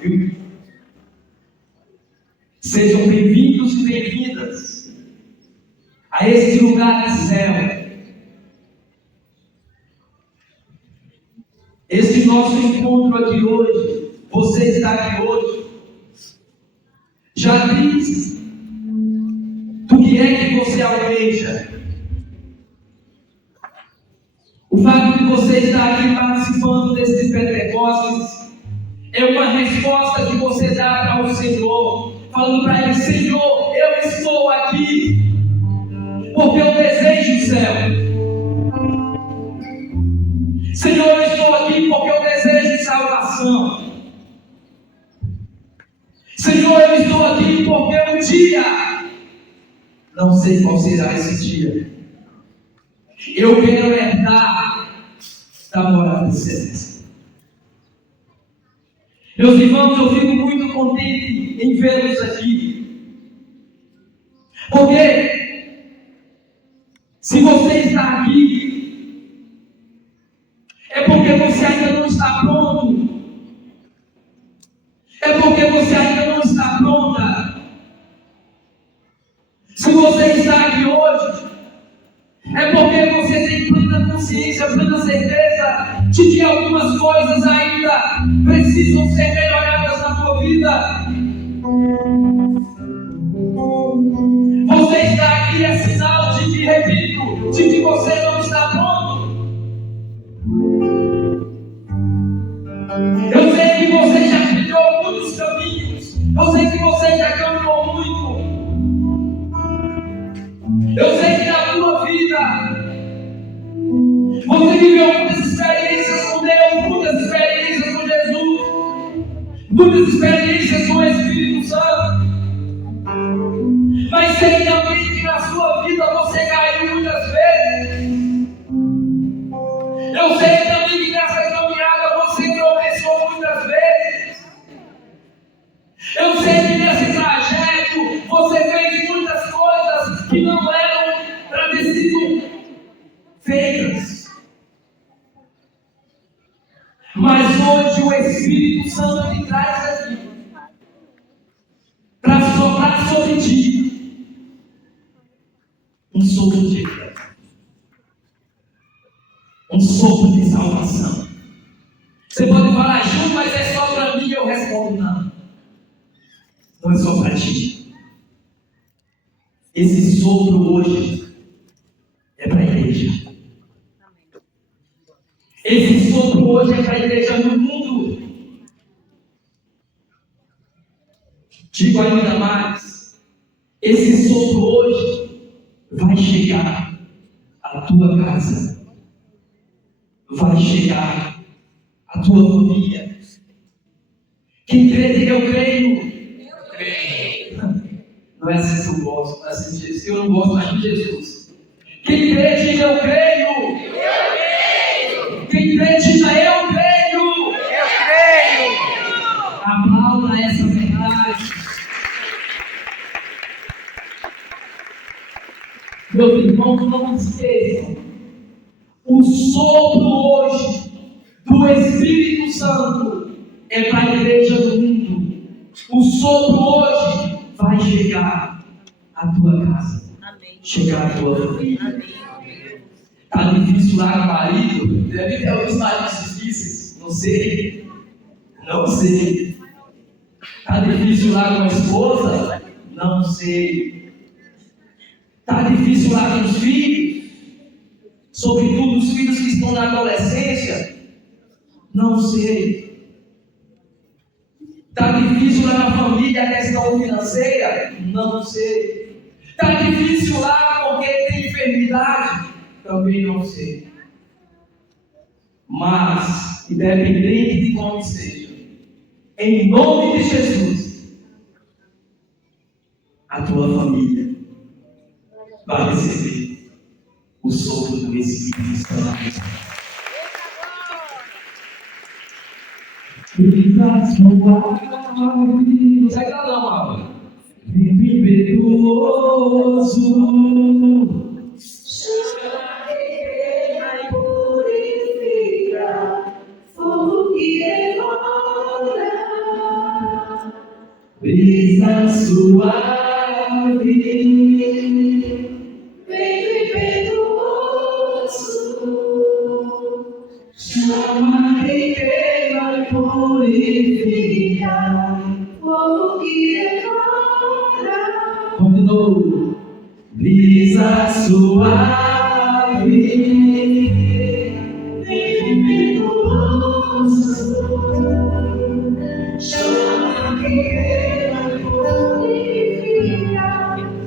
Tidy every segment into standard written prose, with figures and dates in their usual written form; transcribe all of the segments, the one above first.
viu? Sejam bem-vindos e bem-vindas a esse lugar de céu. Esse nosso encontro aqui hoje, você está aqui hoje, já diz do que é que você almeja. O fato de você estar aqui participando desse Pentecostes é uma resposta que você dá para o Senhor, falando para Ele: Senhor, eu estou aqui porque eu desejo o céu. Senhor, eu estou aqui porque eu desejo salvação. Senhor, eu estou aqui porque um dia, não sei qual será esse dia, eu quero herdar da morada celeste. Meus irmãos, eu fico muito contente em vê-los aqui, porque se você está aqui, é porque você ainda não está pronto, é porque você ainda não está pronta. Se você está aqui hoje, é porque você tem plena consciência, plena certeza de que algumas coisas ainda precisam ser melhoradas na tua vida. Você está aqui é sinal de que, repito, de que você não está pronto. Eu sei que você já trilhou muitos caminhos, eu sei que você já caminhou muito. Eu sei que na tua vida você viveu muitas experiências com Deus, muitas experiências com Jesus, muitas experiências com o Espírito Santo. Mas sei também que na sua vida você caiu muitas vezes. Eu sei também que nessa caminhada você tropeçou muitas vezes. Eu sei que nesse trajeto você fez muitas coisas que não eram para ter sido feitas. Mas hoje o Espírito Santo te traz aqui para soprar sobre ti um sopro de vida, um sopro de salvação. Você pode falar: Ju, mas é só para mim. Eu respondo: não, não é só para ti. Esse sopro hoje é para a igreja. Esse sopro hoje é para a igreja no mundo. Digo ainda mais: esse sopro hoje vai chegar à tua casa, vai chegar à tua família. Quem crê, diga: eu creio. Eu creio. Não é assim que eu gosto, não é assim de Jesus. Eu não gosto mais de Jesus. Quem crê, diga: eu creio. Quem crê, diga: eu creio. Eu creio. Aplauda essa verdade. Meus irmãos, não esqueçam: o sopro hoje do Espírito Santo é para a igreja do mundo. O sopro hoje vai chegar à tua casa. Amém. Chegar à tua família. Amém. Está difícil lá no marido? Deve ter alguns maridos difíceis. Não sei. Não sei. Está difícil lá com a esposa? Não sei. Está difícil lá com os filhos? Sobretudo os filhos que estão na adolescência? Não sei. Está difícil lá na família a questão financeira? Não sei. Está difícil lá porque tem enfermidade? Também não sei. Mas, independente de como seja, em nome de Jesus, a tua família vai receber o sopro do Espírito Santo. Não sai lá não, Abba. Vento impetuoso, Vai purificar, fogo que devora. brisa suave, Vento impetuoso, chama e queima, purifica, fogo que devora, continuou, brisa suave, vento impetuoso, chama que queima, purifica,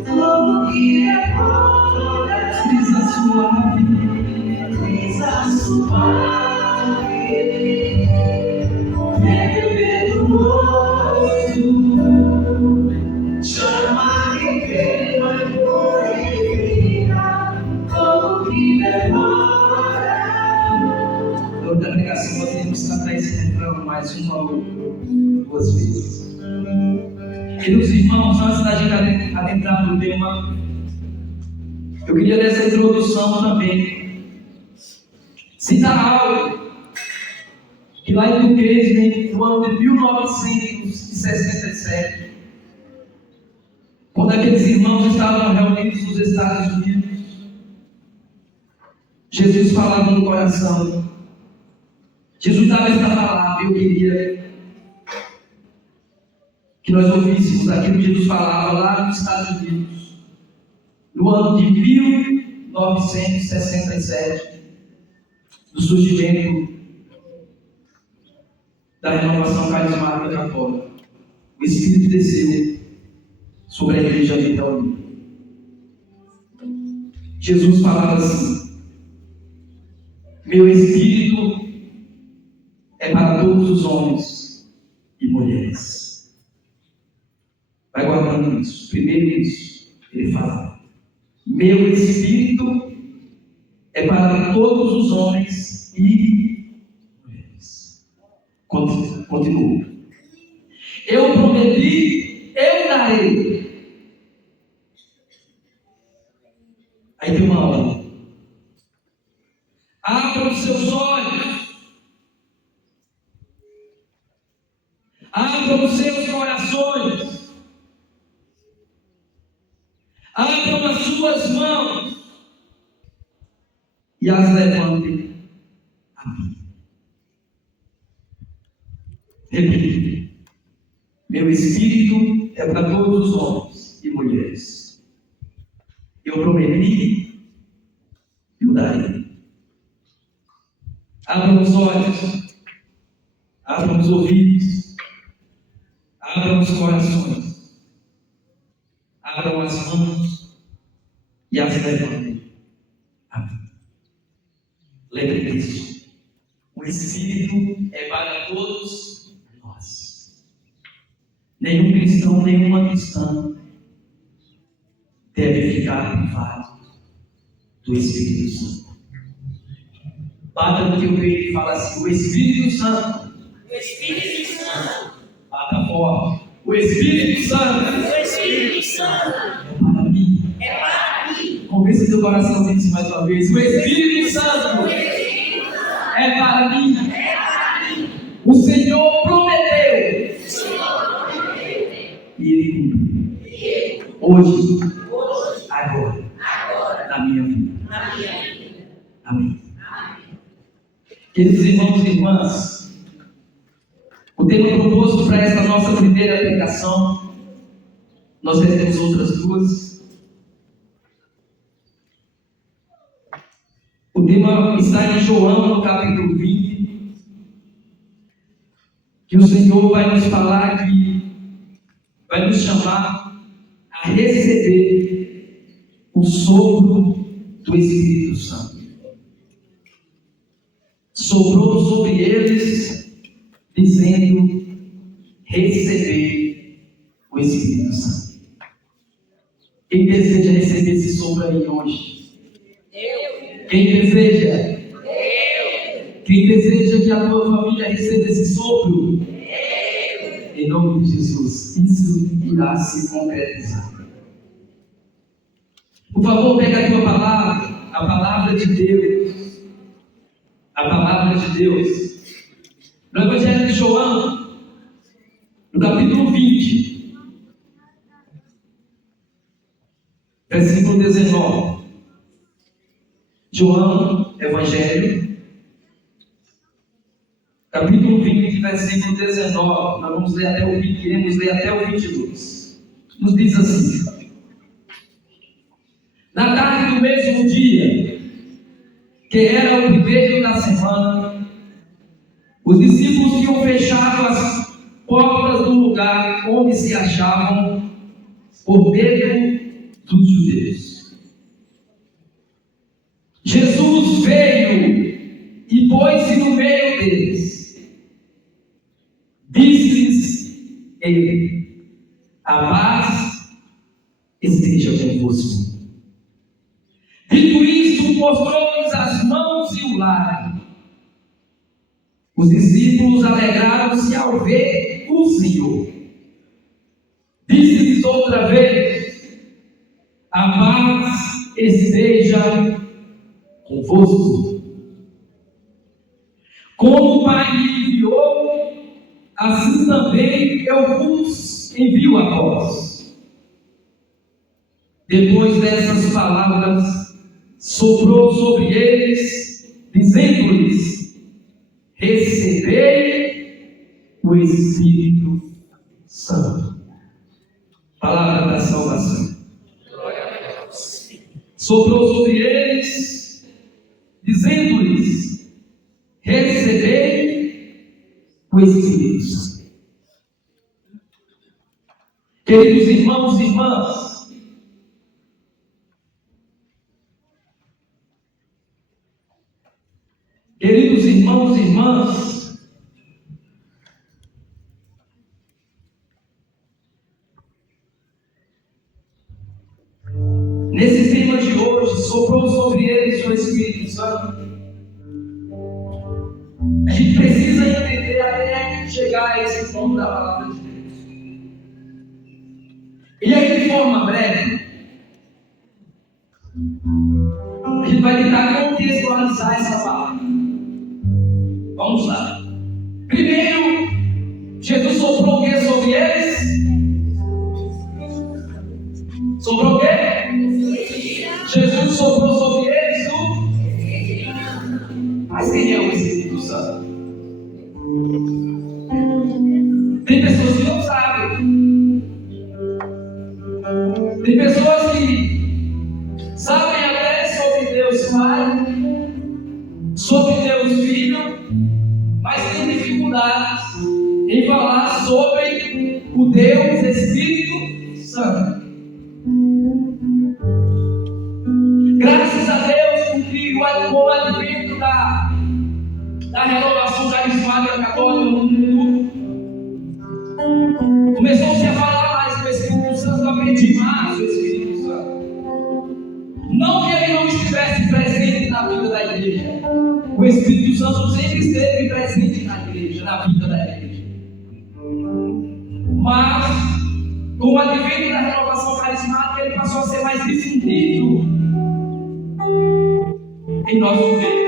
fogo que devora, brisa suave, brisa suave, vento impetuoso, chama que queima e purifica, fogo que devora. outra pregação nós temos que cantar esse refrão mais uma ou duas vezes. Queridos irmãos, antes da gente adentrar no tema, eu queria nessa introdução também citar algo que lá em Duquesne, no ano de 1967, quando aqueles irmãos estavam reunidos nos Estados Unidos, Jesus falava no coração. Jesus dava esta palavra. Eu queria que nós ouvíssemos aquilo que Jesus falava lá nos Estados Unidos, no ano de 1967, do surgimento da renovação carismática católica. O Espírito desceu sobre a igreja ali reunida. Jesus falava assim: meu Espírito é para todos os homens e mulheres. Vai guardando isso. Primeiro isso, ele fala: meu Espírito é para todos os homens e mulheres. Continua. Eu prometi, eu darei. Aí tem uma ordem. Abra os seus olhos. Abra os seus corações. Abram as suas mãos e as levantem a mim. Repito: meu Espírito é para todos os homens e mulheres. Eu prometi, eu darei. Abram os olhos, abram os ouvidos, abram os corações, abram as mãos e as levantem a mim. Lembre disso. O Espírito é para todos nós. Nenhum cristão, nenhuma cristã deve ficar privado do Espírito Santo. Bata no teu peito e fala assim: o Espírito Santo. O Espírito Santo. Bata forte. O Espírito Santo. O Espírito Santo. É para mim. É para mim. Convença seu coração disso mais uma vez. O Espírito Santo. O Espírito Santo. É para mim. É para mim. O Senhor prometeu. O Senhor prometeu. E Ele cumpriu. E Hoje, hoje, agora, agora, na minha vida. na minha vida. Amém. Queridos irmãos e irmãs, o tema proposto para esta nossa primeira pregação, nós teremos outras duas. O tema está em João, no capítulo 20, que o Senhor vai nos falar aqui, vai nos chamar a receber o sopro do Espírito Santo. Soprou sobre eles, dizendo: receber o Espírito Santo. Quem deseja receber esse sopro aí hoje? Eu. Quem deseja? Eu. Quem deseja que a tua família receba esse sopro? Eu. Em nome de Jesus, isso irá se concretizar. Por favor, pega a tua palavra, a palavra de Deus. A palavra de Deus. No Evangelho de João, no capítulo 20. versículo 19. João, Evangelho, capítulo 20, versículo 19. Nós vamos ler até o 20, queremos ler até o 22. Nos diz assim: na tarde do mesmo dia, que era o primeiro da semana, os discípulos tinham fechado as portas do lugar onde se achavam, por medo dos judeus. Jesus veio e pôs-se no meio deles. Disse-lhes ele: a paz esteja convosco. Dito isto, mostrou-lhes as mãos e o lado. Os discípulos alegraram-se ao ver o Senhor. Disse-lhes outra vez: a paz esteja convosco. Como o Pai me enviou, assim também eu vos envio a vós. Depois dessas palavras, soprou sobre eles, dizendo-lhes: recebei o Espírito Santo. Palavra da salvação. Soprou sobre eles, dizendo-lhes: recebei o Espírito Santo. Queridos irmãos e irmãs, queridos irmãos e irmãs, nesse tema de hoje, soprou sobre eles o Espírito Santo. A gente precisa entender até chegar a esse ponto da palavra de Deus. E aí, de forma breve, a gente vai tentar contextualizar essa palavra. Vamos lá. Primeiro, Jesus soprou o que sobre eles? Soprou o quê? Jesus soprou sobre eles o... Mas quem é o Espírito Santo? Tem pessoas que não sabem. Tem pessoas que sabem até sobre Deus Pai, sobre Deus Filho, mas têm dificuldades em falar sobre o Deus Espírito Santo. Graças a Deus, porque com o advento da renovação carismática católica no mundo, começou-se a falar mais do Espírito Santo, a pedir mais o Espírito Santo. Não que ele não estivesse presente na vida da igreja. O Espírito Santo sempre esteve presente na igreja, na vida da igreja. Mas, com o advento da renovação carismática, ele passou a ser mais difundido em nosso meio.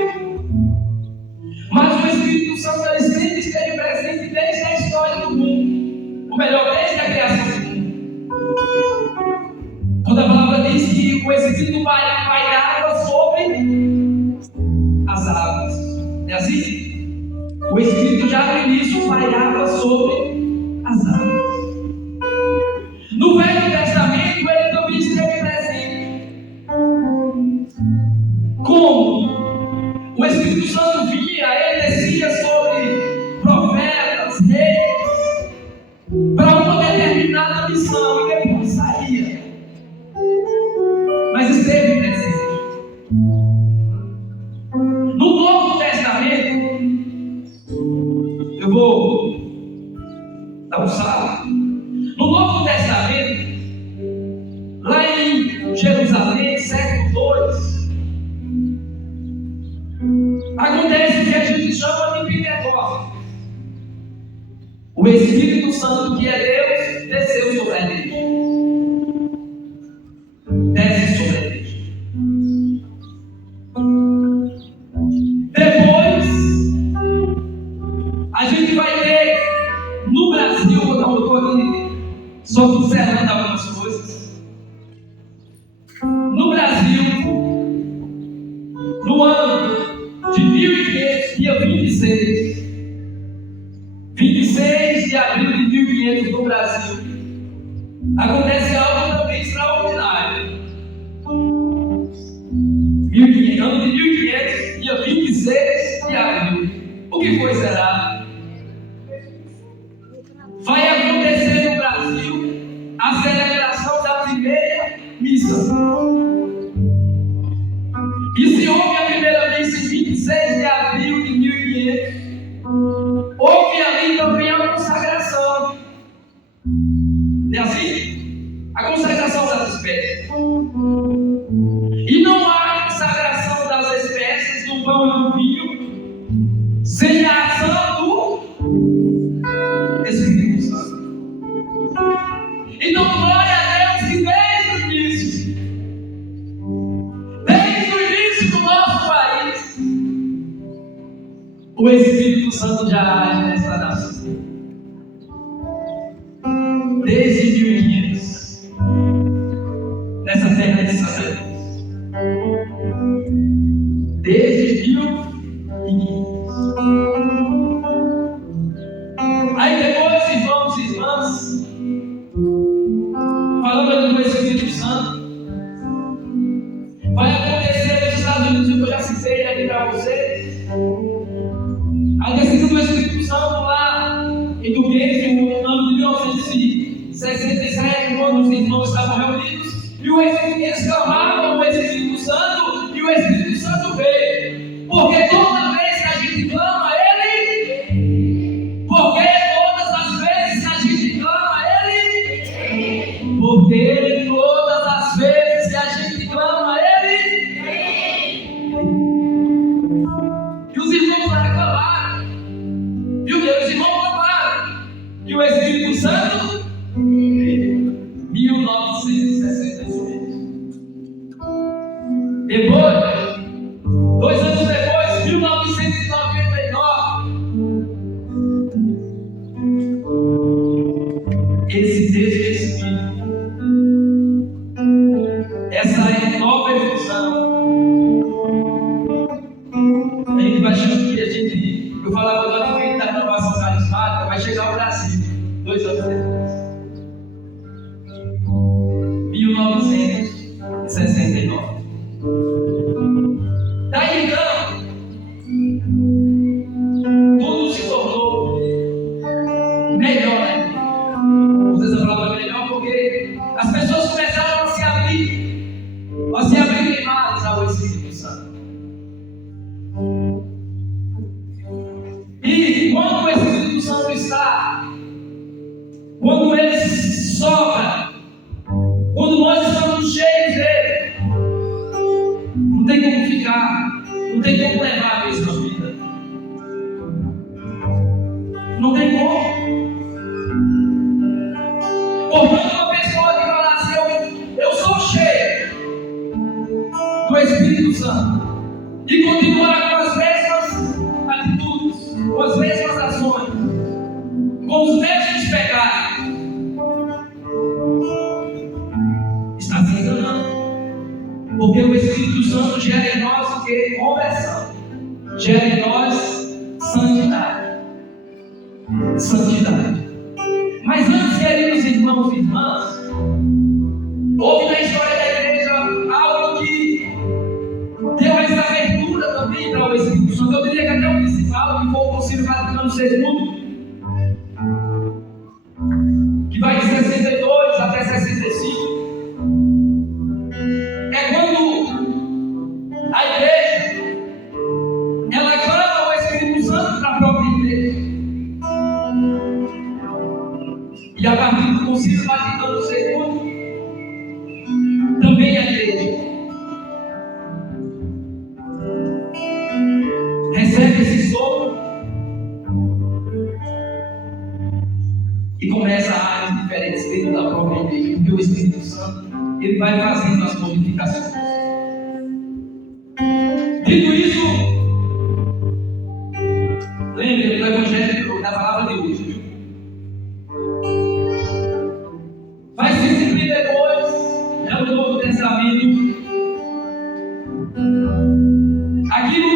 Mas o Espírito Santo ele sempre esteve presente desde a história do mundo, ou melhor, desde a criação do mundo. Quando a palavra diz que o Espírito pairava sobre as águas, é assim? O Espírito já no início pairava sobre as águas. No Velho Testamento ele também esteve presente. Como? O Espírito Santo vinha, ele descia sobre profetas, reis, para uma determinada missão, e depois saía. Mas esteve presente. No Novo Testamento, eu vou dar um salto. No Novo Testamento, lá em Jerusalém, século II, acontece o que a gente chama de Pentecostes. O Espírito Santo, que é Deus, desceu sobre a igreja. Desce sobre a igreja. Depois, a gente vai ter no Brasil, eu estou aqui só observando algumas coisas. 1500 no Brasil, acontece algo também extraordinário. Ano de 1500, dia 26 de abril. O que foi, será? Vai acontecer no Brasil a celebração da primeira missa. E se houve a primeira missa em 26 de abril de 1500, houve ali também a consagração. Não é assim? A consagração das espécies. E não há consagração das espécies do pão e do vinho sem a ação do Espírito Santo. Então, glória a Deus que desde o início do nosso país, o Espírito Santo já age nessa nação. Desde 1500, nessa terra de Santa. Desde 1500. Aí depois, irmãos e irmãs, falando do Espírito Santo, vai acontecer nos Estados Unidos, o que eu já citei aqui para vocês, a descida do Espírito Santo lá em Duquesne, no ano de 1967, quando os irmãos estavam reunidos, e eles clamavam o Espírito Santo, e o Espírito Santo veio. Porque toda vez que a gente clama Ele, porque todas as vezes que a gente clama Ele, porque todas as vezes que a gente clama Ele, e os irmãos lá clamaram, e os irmãos clamaram, e o Espírito Santo, 1966. Depois, 2 anos depois, 1999, esse mesmo Espírito, essa nova efusão, a gente vai achando que eu falava lá que da renovação carismática vai chegar ao Brasil, 2 anos depois. 1969. Daí então, tudo se tornou melhor, né? Vou usar essa palavra melhor porque as pessoas começaram a se abrir mais ao Espírito Santo. E quando o Espírito Santo está, quando ele sobra, quando nós estamos cheios dele, não tem como ficar, não tem como levar a mesma vida. Não tem como. Portanto, uma pessoa que fala assim, eu sou cheio do Espírito Santo, e continuar com as mesmas atitudes, com as mesmas ações, com os mesmos pecados, está se enganando. Porque o Espírito Santo gera em nós o que? Conversão. Gera em nós santidade. Santidade. Mas antes, queridos irmãos e irmãs, houve na história da igreja algo que deu essa abertura também para o Espírito Santo. Eu diria que até o principal, que foi o Concílio Vaticano II, que vai de 62 até 65. É quando a igreja ela clama o Espírito Santo para a própria igreja. E a partir do Concílio Vaticano II, também a igreja recebe esse sopro e começa a áreas diferentes dentro da própria igreja, porque o Espírito Santo ele vai fazendo as modificações. Dito isso, lembre do Evangelho da palavra de hoje, viu? Vai se cumprir depois, já no Novo Testamento, aquilo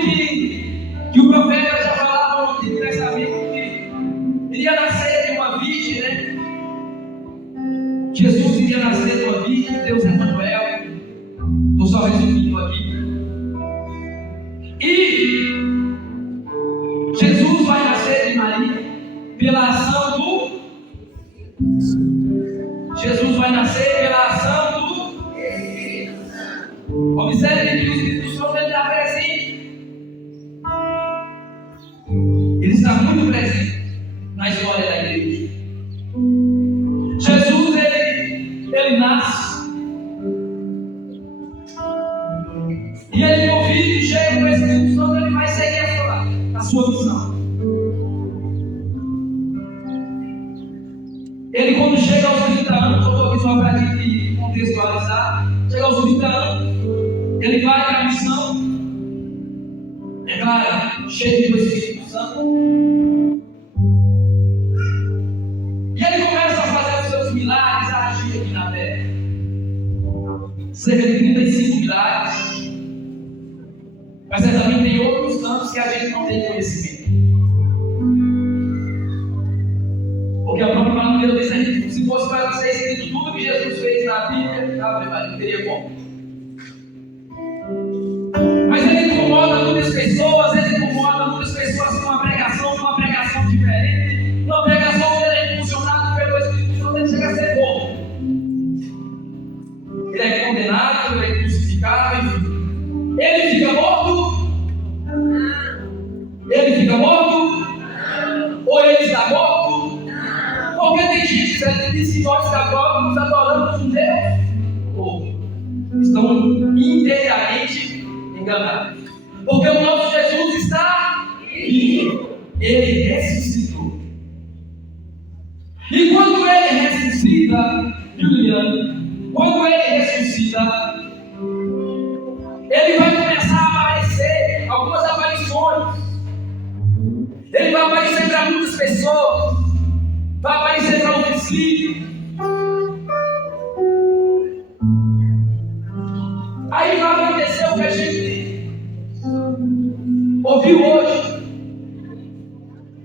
que o profeta já falava no Antigo Testamento, que iria nascer de uma virgem, né? Jesus iria nascer numa vida, Deus é Manuel. Estou só resumindo aqui. E Jesus vai nascer de Maria pela ação do. Jesus vai nascer pela ação do. Observe que o Espírito Santo está presente. Ele está muito presente na história da igreja. Jesus, ele nasce. E ele convida, chega com o Espírito Santo, ele vai seguir a sua missão. Ele, quando chega aos 30 anos, eu estou aqui só para a gente contextualizar, chega aos 30 anos, ele vai para a missão, é claro, cheio do Espírito Santo. E ele começa a fazer os seus milagres, a agir aqui na terra. Cerca de 35 milagres. Mas também tem outros tantos que a gente não tem conhecimento. Porque a própria palavra de Deus diz que se fosse para ser escrito tudo que Jesus fez na Bíblia, não teria como. Mas ele incomoda muitas pessoas com uma pregação diferente, uma pregação que é impulsionada pelo Espírito Santo, ele chega a ser bom. Ele é condenado, ele é crucificado, enfim. Ele fica morto? Ele fica morto? Ou ele está morto? Porque tem gente que diz que nós católicos adoramos um Deus ou estão inteiramente enganados. Porque o nosso Jesus está vivo. Ele ressuscitou. E quando ele ressuscita, Juliano, quando ele ressuscita, ele vai começar a aparecer algumas aparições. Ele vai aparecer para muitas pessoas. Vai aparecer para os discípulos. Aí vai acontecer o que a gente ouviu hoje.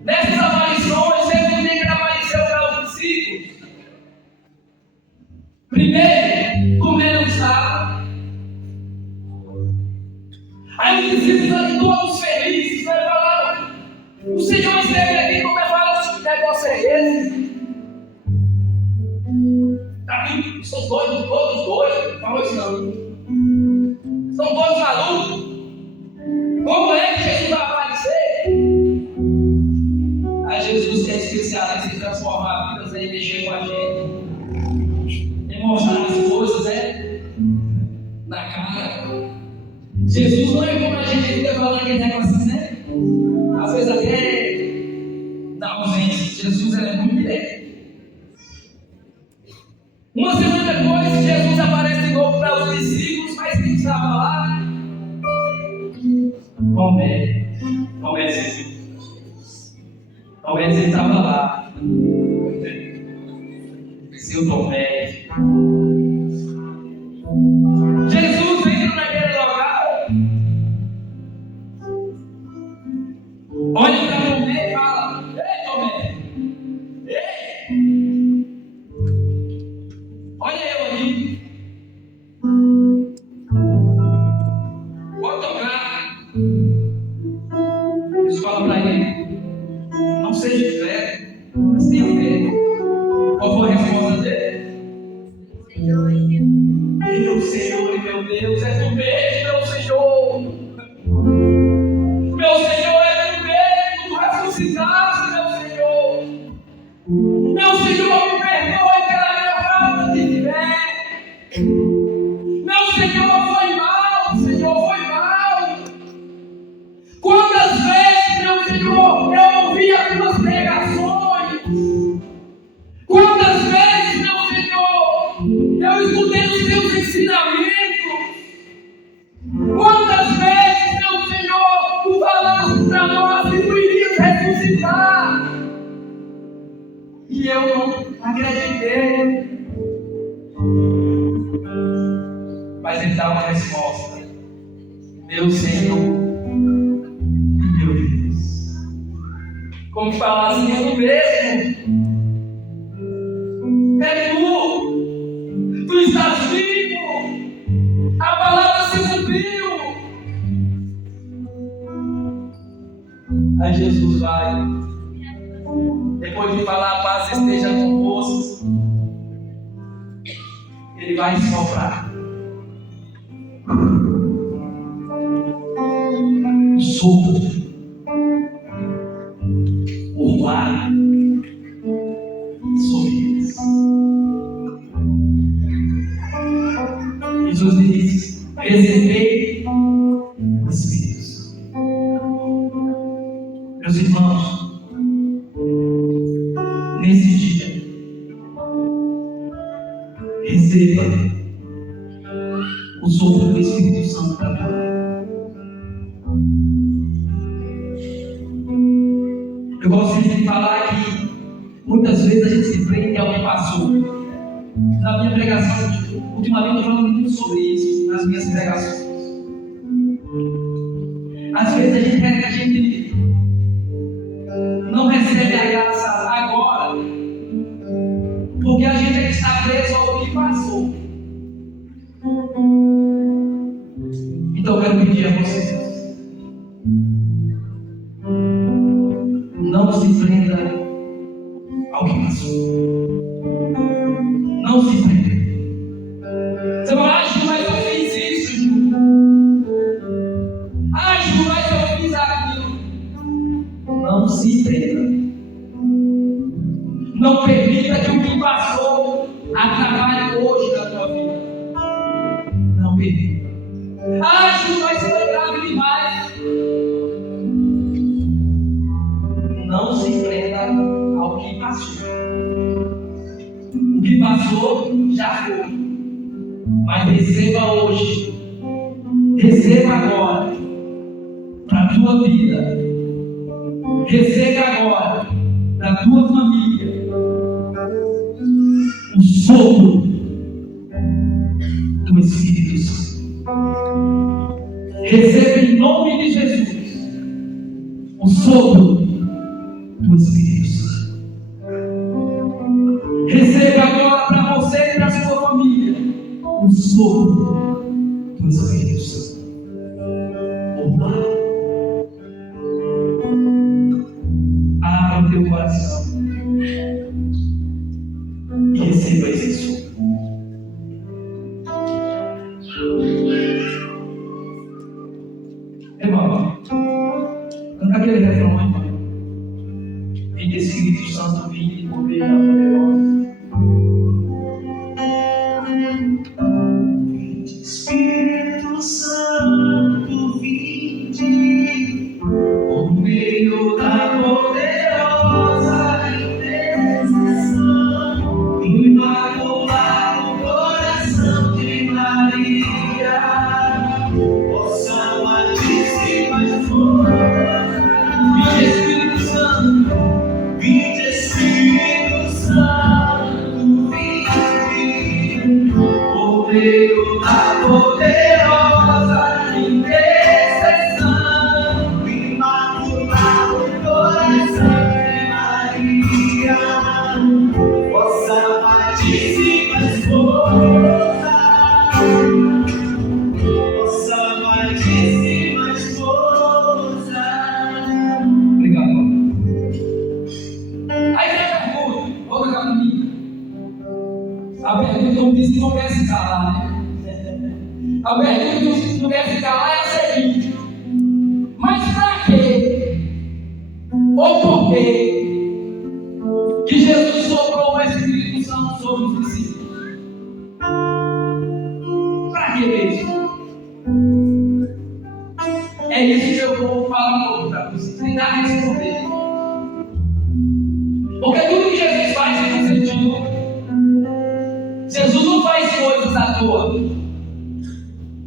Nessas aparições, ele apareceu para os discípulos. Primeiro, comendo o sábado. Aí os discípulos ali todos felizes, vai falar: o Senhor esteve aqui, como é que fala que negócio é esse? Aqui, são doidos, todos doidos, falou isso não. São todos malucos. Como é que Jesus vai aparecer? Aí Jesus, que é especialista em transformar vidas, aí mexer com a gente, em mostrar as coisas, na cara. Jesus não é como a gente fica falando aquele negócio assim, né? Às vezes até na ausência. Jesus é muito direto. Uma semana depois, Jesus aparece de novo para os discípulos, mas quem estava lá? Tomé. Tomé estava lá. Seu Tomé. Jesus entra naquele lugar. Olha para Tomé e fala: ei, Tomé, ei, olha eu aqui, pode tocar. Jesus fala para ele: não seja fé, mas tenha fé. Qual foi a resposta dele? Meu Senhor e meu Deus, é tu mesmo, meu Senhor. Meu Senhor, é tu mesmo, tu ressuscitaste, meu Senhor. Meu Senhor, me perdoe pela minha falta de fé. Meu Senhor, foi mal, Senhor, foi mal. Quantas vezes, meu Senhor, eu ouvi as tuas pregações? Quantas vezes, meu Senhor, eu escutei os teus ensinamentos? Quantas vezes, meu Senhor, tu falaste para nós que tu irias ressuscitar? E eu não acreditei. Mas ele dá uma resposta: meu Senhor e meu Deus. Como falasse, é o mesmo. É tu. Jesus vai, depois de falar, a paz esteja convosco, Ele vai soprar o sopro, o ar sobre eles. Jesus diz: recebei o Espírito. Meus irmãos, nesse dia, receba o sopro do Espírito Santo para tua vida. Eu gosto de falar que muitas vezes a gente se prende ao que passou. Na minha pregação, ultimamente eu falo muito sobre isso, nas minhas pregações. Às vezes a gente quer que a gente não recebe a graça agora, porque a gente está preso ao que passou. Então eu quero pedir a vocês: não se prenda ao que passou. Não se prenda. Você vai, Ju, mas eu fiz isso, Ju. Ju, mas eu fiz aquilo. Não se prenda. Não permita que o que passou atrapalhe hoje na tua vida. Não permita. Ju, mas você é grave demais. Não se prenda ao que passou. O que passou já foi. Mas receba hoje. Receba agora. Para a tua vida. Receba agora. Para a tua família. O sopro do Espírito Santo. Receba em nome de Jesus o sopro do Espírito Santo. Receba agora para você e para a sua família o sopro do Espírito Santo. Abra o teu coração e receba esse sopro. Irmão, canta aquele refrão, irmão. Vinde Espírito Santo, vinde mover a poderosa. Vinde Espírito Santo, vinde por meio da poderosa intercessão do Imaculado Coração de Maria, vossa amadíssima esposa. Vinde Espírito Santo, vinde Espírito Santo, vinde por meio da poderosa intercessão do Imaculado Coração de Maria, vossa amadíssima esposa, vossa amadíssima esposa. Obrigado. Aí vem a pergunta, outra para mim. A pergunta que eu disse que não quer se calar, né? A pergunta que eu disse que não quer se calar é a seguinte: mas para quê? Ou por quê que Jesus soprou o Espírito Santo sobre os discípulos? Para que mesmo? É isso que eu vou falar um pouco para vocês, tentar responder. Porque tudo que Jesus faz tem um sentido. Jesus não faz coisas à toa.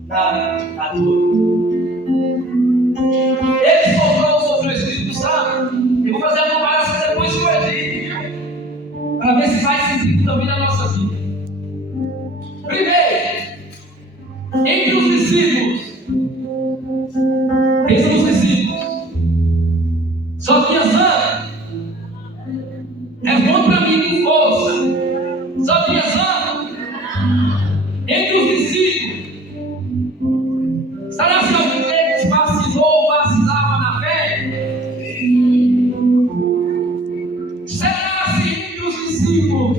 Nada à toa. Ele soprou sobre o Espírito Santo. Eu vou fazer uma comparação depois com o Egito, viu? Para ver se faz sentido também na nossa vida. Primeiro, entre os discípulos. Quem são os discípulos? Só tinha sangue. Responde para mim com força. Só tinha sangue. Entre os discípulos. Será que alguém deles vacilou ou vacilava na fé? discípulos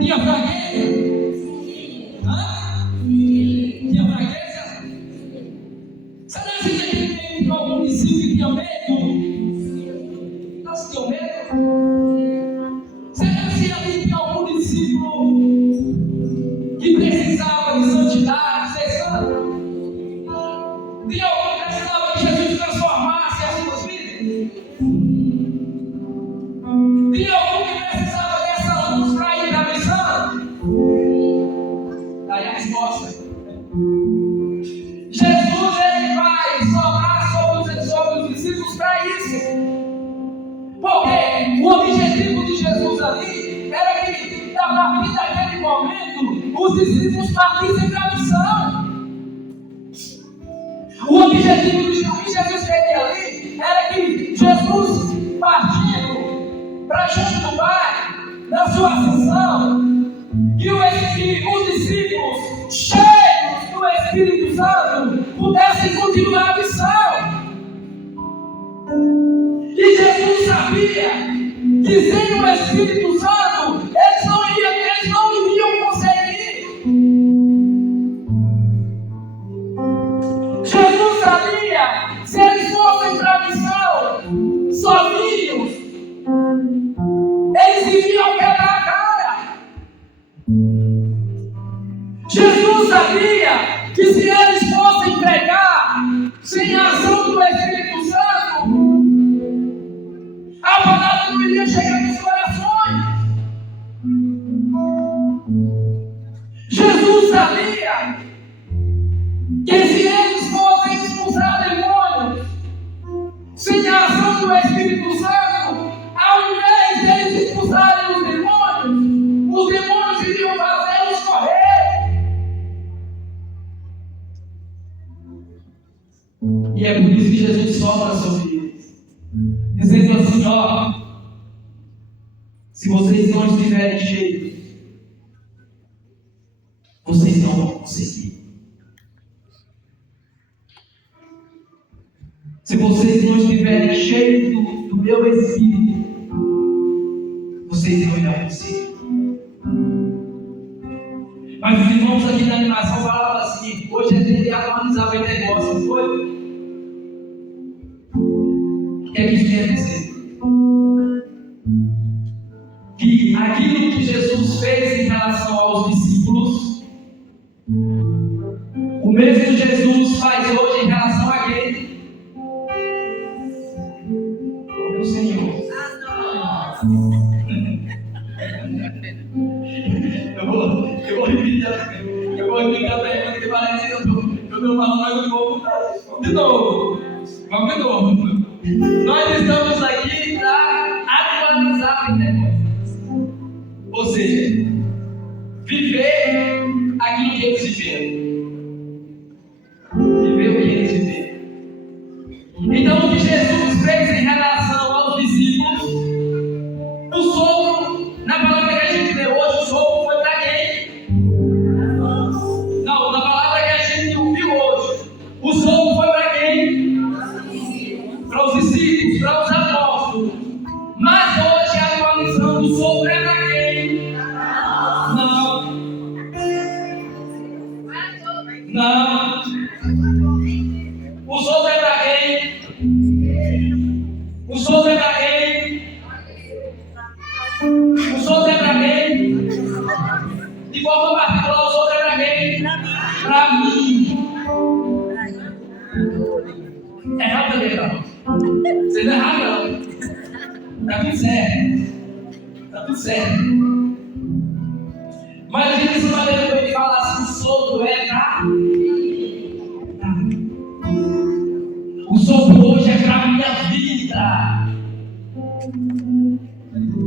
tinha fraqueza? Tinha fraqueza? Será que tem algum discípulo que tinha medo? Nós tinham medo? Será que ali tinha algum discípulo que precisava de santidade, ser santo? Tinha algum que precisava que Jesus transformasse as suas vidas? Tinha algum que precisava dessa luz para ir para a missão? Daí a resposta. Jesus ele vai sobrar sobre os discípulos para isso. Porque o objetivo de Jesus ali era que, a partir daquele momento, os discípulos partissem para a missão. O objetivo de Jesus queria ali era que Jesus, partindo para junto do Pai, na sua ascensão, que os discípulos, cheios do Espírito Santo, pudessem continuar a missão. E Jesus sabia que sem o Espírito Santo eles não iriam conseguir. Jesus sabia que se eles fossem para a missão sozinhos, eles iriam quebrar a cara. Jesus sabia que se eles fossem pregar sem a ação do Espírito Santo, a palavra não iria chegar nos corações. Jesus sabia que se eles fossem expulsar demônios sem a ação do Espírito Santo, ao invés de eles expulsarem os demônios iriam fazê-los correr. E é por isso que Jesus sopra sobre eles, dizendo assim: ó, se vocês não estiverem cheios, vocês não vão conseguir. Se vocês não estiverem cheios do meu Espírito, vocês não irão conseguir. Mas os irmãos aqui na animação falavam assim: hoje é dia de atualizar o negócio, não foi? O que é que isso quer dizer? Que aquilo que Jesus fez em relação aos discípulos, o mesmo Jesus faz hoje em relação a quem? O Senhor. Eu vou repetir a pergunta que parece que eu estou falando mais um pouco. De novo. Vamos de novo. Nós estamos aqui para atualizar o negócio. Ou seja, viver aquilo que eles viveram. Viver o que eles viveram. Então, o que Jesus fez em relação aos discípulos, o sopro, na palavra que a gente lê hoje, o sopro foi para quem? Não, na palavra que a gente ouviu hoje, o sopro foi para quem? Para os discípulos, para os apóstolos. Mas hoje a atualização do sopro é para quem? Não. Não. O sopro é para quem? O sopro é para quem? O sopro é para quem? De forma particular, o sopro é para quem? Para mim. É errado também, não. Vocês não é errado, não. Está tudo certo. Está tudo certo. Mas a gente se maneira que ele fala assim: o sopro é para mim. O sopro hoje é para a minha vida.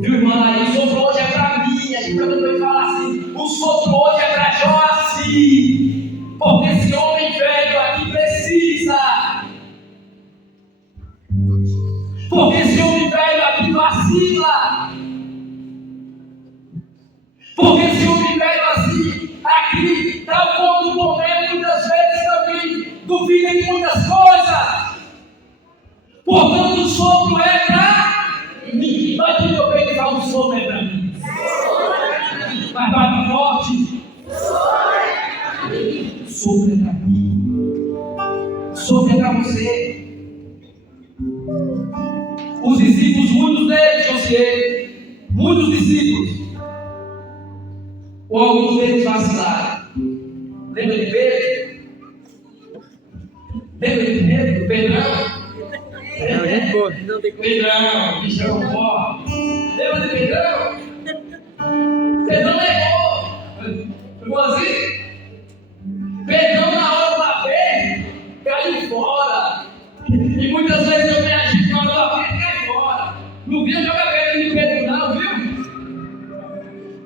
Viu, irmã? Aí o sopro hoje é para mim. A gente também fala assim: o sopro hoje é para Joaci. Porque esse homem velho aqui precisa. Porque esse homem velho aqui vacila. Porque esse homem velho assim, aqui, tal como o Tomé muitas vezes também duvida de muitas coisas. Portanto, o sopro é para mim. Bate meu peito e fala: o sopro é para mim. discípulos, muitos deles, Josias, muitos discípulos, ou alguns deles vacilaram. Lembra de Pedro? Lembra de Pedro? Pedrão? Pedrão, bichão forte. Lembra de Pedrão? Pedrão negou. Ficou assim? Pedrão, na hora da fé, caiu fora. E muitas vezes também a gente, na hora da fé, cai fora. Não vinha jogar pedra de Pedro, não, viu?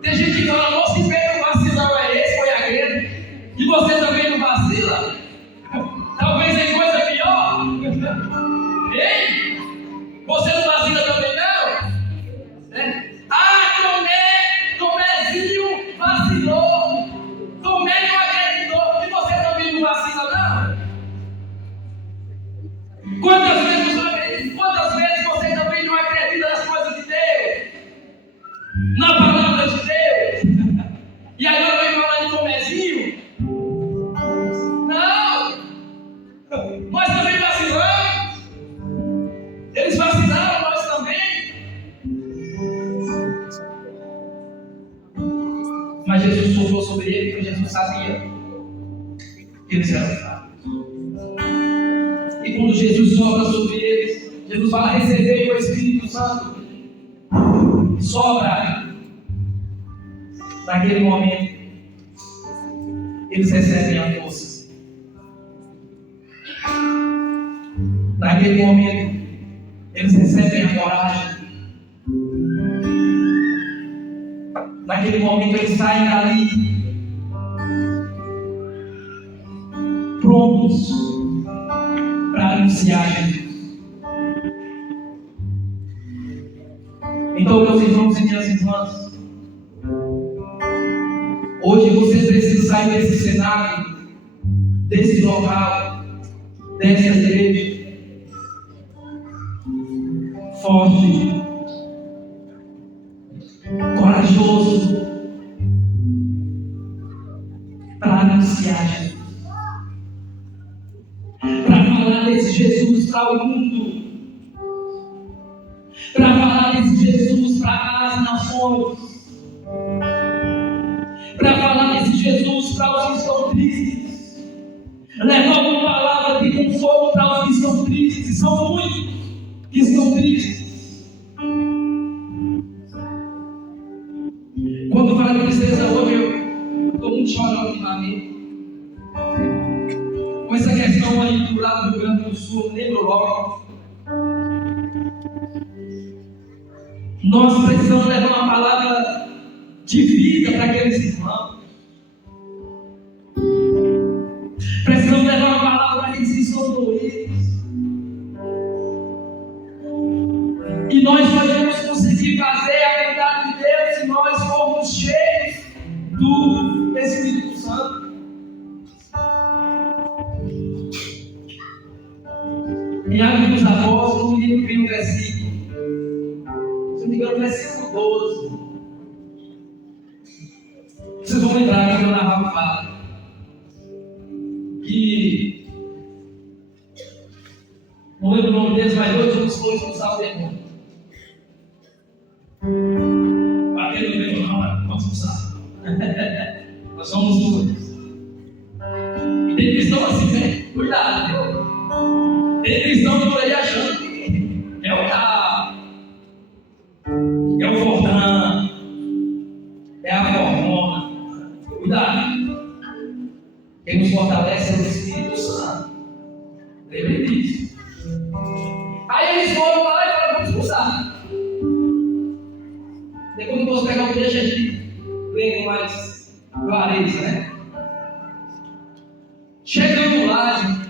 Tem gente que fala, nossa, que Pedro vacilão é esse, foi aquele. E você também não vacila? Talvez em coisa pior. Ei? Você não vacila também, não? Tomézinho vacilou. Tomé não acreditou. E você também não vacila, não? Quantas vezes você também não acredita nas coisas de Deus? Na palavra de Deus? E agora vai falar de Tomézinho? Não! Nós também vacilamos. Eles vacilaram, nós também. Mas Jesus soprou sobre ele, porque Jesus sabia que eles eram fracos. E quando Jesus sopra sobre eles, Jesus fala: recebei o Espírito Santo. Sobra. Naquele momento, eles recebem a força. Naquele momento, eles recebem a coragem. Naquele momento, eles saem dali prontos para anunciar Jesus. Então, meus irmãos e minhas irmãs, hoje você precisa sair desse cenário, desse local, dessa igreja, forte, corajoso, para anunciar Jesus, para falar desse Jesus para o mundo, para falar desse Jesus para as nações, para falar desse Jesus para os que estão tristes, levar uma palavra de conforto para os que estão tristes, e são muitos que estão tristes. Quando fala de tristeza hoje, eu estou muito chorando ultimamente. Com essa questão aí do lado do Rio Grande do Sul, lembro logo. Nós precisamos levar uma palavra de vida para aqueles irmãos. Precisamos levar uma palavra para aqueles que estão doentes. E nós podemos conseguir fazer a vontade de Deus se nós formos cheios do Espírito Santo. Em Atos dos Apóstolos, o menino viu o versículo. Se não me engano, o versículo 12. Vocês vão lembrar que eu narrava fala que não lembro o nome deles, mas dois homens foram expulsar o demônio. Bateram no demônio, não, vamos expulsar. Nós somos dois. E tem cristão assim, né? Cuidado, viu? Tem cristão por aí achando que é o carro, é o fortão, é a formona. Cuidado. Quem nos fortalece é o Espírito Santo. Lembre disso. Aí eles foram lá e falaram: vamos expulsar. Depois eu posso pegar o dia, a gente lê mais clareza, né? Chegando lá, gente,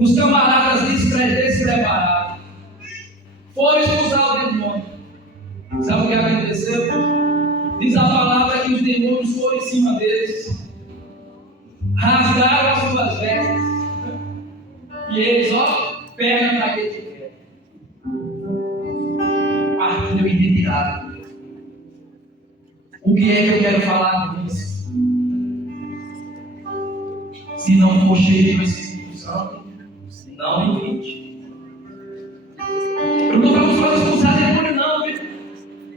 os camaradas despreparados foram expulsar o demônio. Sabe o que aconteceu? Diz a palavra que os demônios foram em cima deles, rasgaram as suas vestes, e eles, perna para aquele de pé, partiram em retirada. O que é que eu quero falar com isso? Se não for cheio do Espírito Santo, não invite.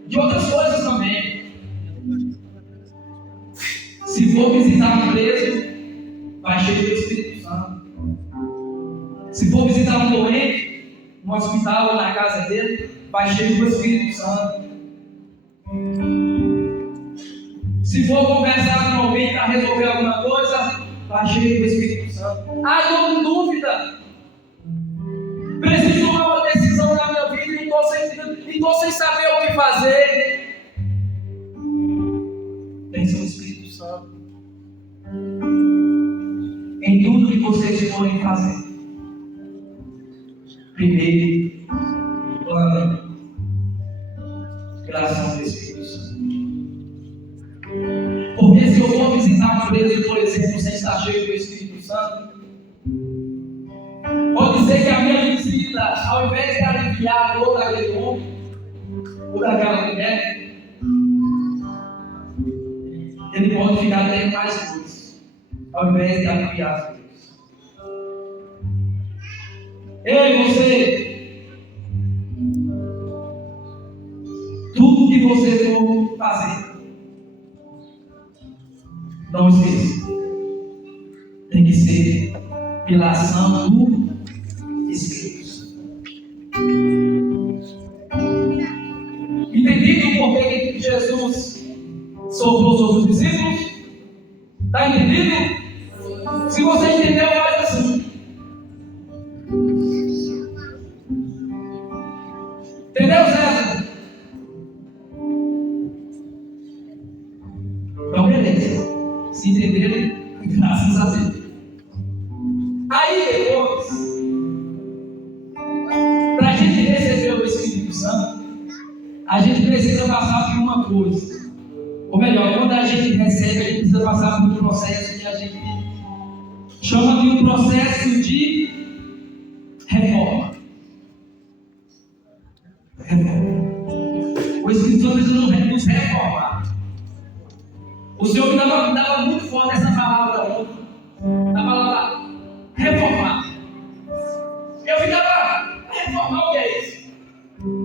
de outras coisas também. Se for visitar um preso, vai cheio do Espírito Santo. Se for visitar um doente, no hospital ou na casa dele, vai cheio do Espírito Santo. Se for conversar com alguém para resolver alguma coisa, vai cheio do Espírito Santo. Ah, estou com dúvida. Preciso tomar uma decisão na minha vida e estou sem saber o que fazer. Pense no Espírito Santo. Em tudo que vocês forem fazer, primeiro, clame pela ação do Espírito Santo. Porque se eu for visitar um preso, por exemplo, sem estar cheio do Espírito Santo, pode ser que a minha visita, ao invés de aliviar a dor daquele homem ou daquela mulher, ele pode ficar até mais luz, ao invés de aliviar as dores. Ei, você! Tudo que você for fazer, não esqueça, tem que ser pela ação do Espírito Santo. Entendido por que Jesus soprou sobre os discípulos? Está entendido? Se você entendeu, faz assim. Entendeu, César? Então, beleza. Se entenderem, graças a Deus. Aí depois, para a gente receber o Espírito Santo, a gente precisa passar por uma coisa. Ou melhor, quando a gente recebe, a gente precisa passar por um processo que a gente chama de um processo de reforma. O Espírito Santo precisa nos reformar. O Senhor me dava muito forte essa palavra ontem. A palavra reformar. Eu ficava, reformar o que é isso?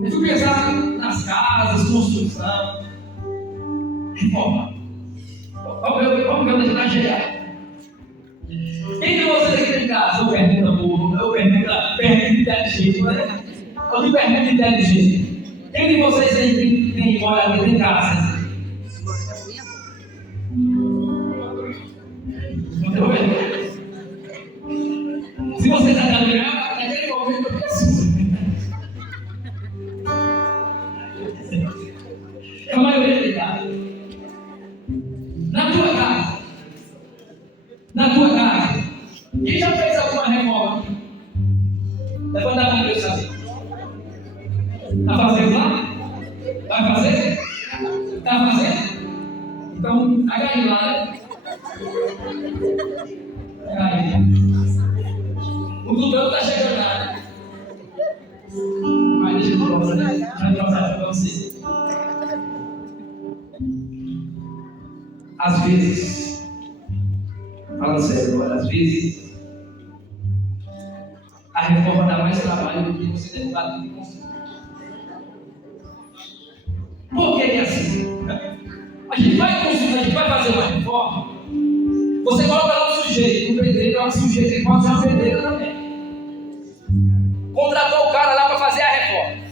Eu fui pensar nas casas, construção. Reformar. Vamos ver onde está chegando. Quem de vocês que tem casa? Eu pergunto inteligente, né? Eu te pergunto inteligente. Quem de vocês aí tem olha, tem casa? Se você está caminhando, naquele momento eu penso. É a maioria de casa. Na tua casa, quem já fez alguma reforma? Levanta a mão, deixa assim. Está fazendo lá? Vai fazer? Está fazendo? Então, agarre lá, né? Agarre. O Dudão está chegando lá, né? Mas deixa eu falar, né? Já vou passar para você. Às vezes, fala sério agora, às vezes, a reforma dá mais trabalho do que você deve bater de construir. Por que é assim? A gente vai construir, a gente vai fazer uma reforma, você coloca lá um sujeito, um pedreiro, é um sujeito que pode ser uma pedreira também. Contratou o cara lá para fazer a reforma.